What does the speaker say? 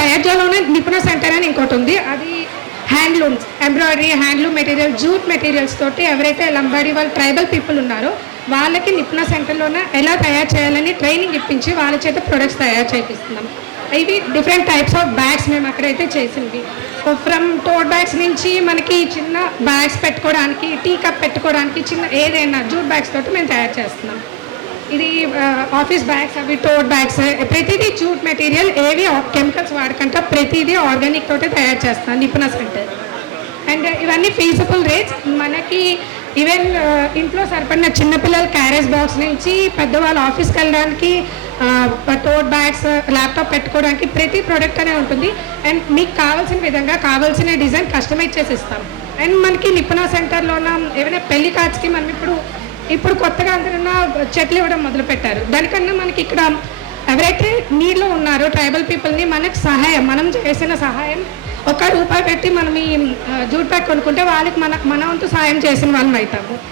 సయాజాలోనే నిపుణ centre అని ఇంకోటి ఉంది. అది handlooms, embroidery, handloom material, jute materials తోటి ఎవరైతే లంబాడీ వాళ్ళు ట్రైబల్ పీపుల్ ఉన్నారో వాళ్ళకి నిపుణ సెంటర్లోనే ఎలా తయారు చేయాలని ట్రైనింగ్ ఇప్పించి వాళ్ళ చేత ప్రొడక్ట్స్ తయారు చేపిస్తున్నాం. ఇవి డిఫరెంట్ టైప్స్ ఆఫ్ బ్యాగ్స్ మేము అక్కడైతే చేసింది. ఫ్రమ్ టోట్ బ్యాగ్స్ నుంచి మనకి చిన్న బ్యాగ్స్ పెట్టుకోవడానికి, టీ కప్ పెట్టుకోవడానికి, చిన్న ఏదైనా జూట్ బ్యాగ్స్ తోటి మేము తయారు చేస్తున్నాం. ఇది ఆఫీస్ బ్యాగ్స్, అవి టోట్ బ్యాగ్స్, ప్రతిదీ జూట్ మెటీరియల్, ఏవి కెమికల్స్ వాడకుండా ప్రతిదీ ఆర్గానిక్ తోటి తయారు చేస్తాం నిపుణ సెంటర్. అండ్ ఇవన్నీ ఫీజబుల్ రేట్స్. మనకి ఈవెన్ ఇంట్లో సరిపడిన చిన్నపిల్లల క్యారేజ్ బాక్స్ నుంచి పెద్దవాళ్ళు ఆఫీస్కి వెళ్ళడానికి టోట్ బ్యాగ్స్, ల్యాప్టాప్ పెట్టుకోవడానికి ప్రతి ప్రోడక్ట్ అనే ఉంటుంది. అండ్ మీకు కావాల్సిన విధంగా కావాల్సిన డిజైన్ కస్టమైజ్ చేసి ఇస్తాం. అండ్ మనకి నిపుణ సెంటర్లో ఏమైనా పెళ్లి కార్డ్స్కి మనం ఇప్పుడు కొత్తగా అందరన్నా చెట్లు ఇవ్వడం మొదలుపెట్టారు. దానికన్నా మనకి ఇక్కడ ఎవరైతే నీడ్లో ఉన్నారో ట్రైబల్ పీపుల్ని మనకు సహాయం, మనం చేసిన సహాయం ₹1 పెట్టి మనం ఈ జూట్ బ్యాగ్ కొనుక్కుంటే వాళ్ళకి మన వంతు సహాయం చేసిన వాళ్ళం అవుతాము.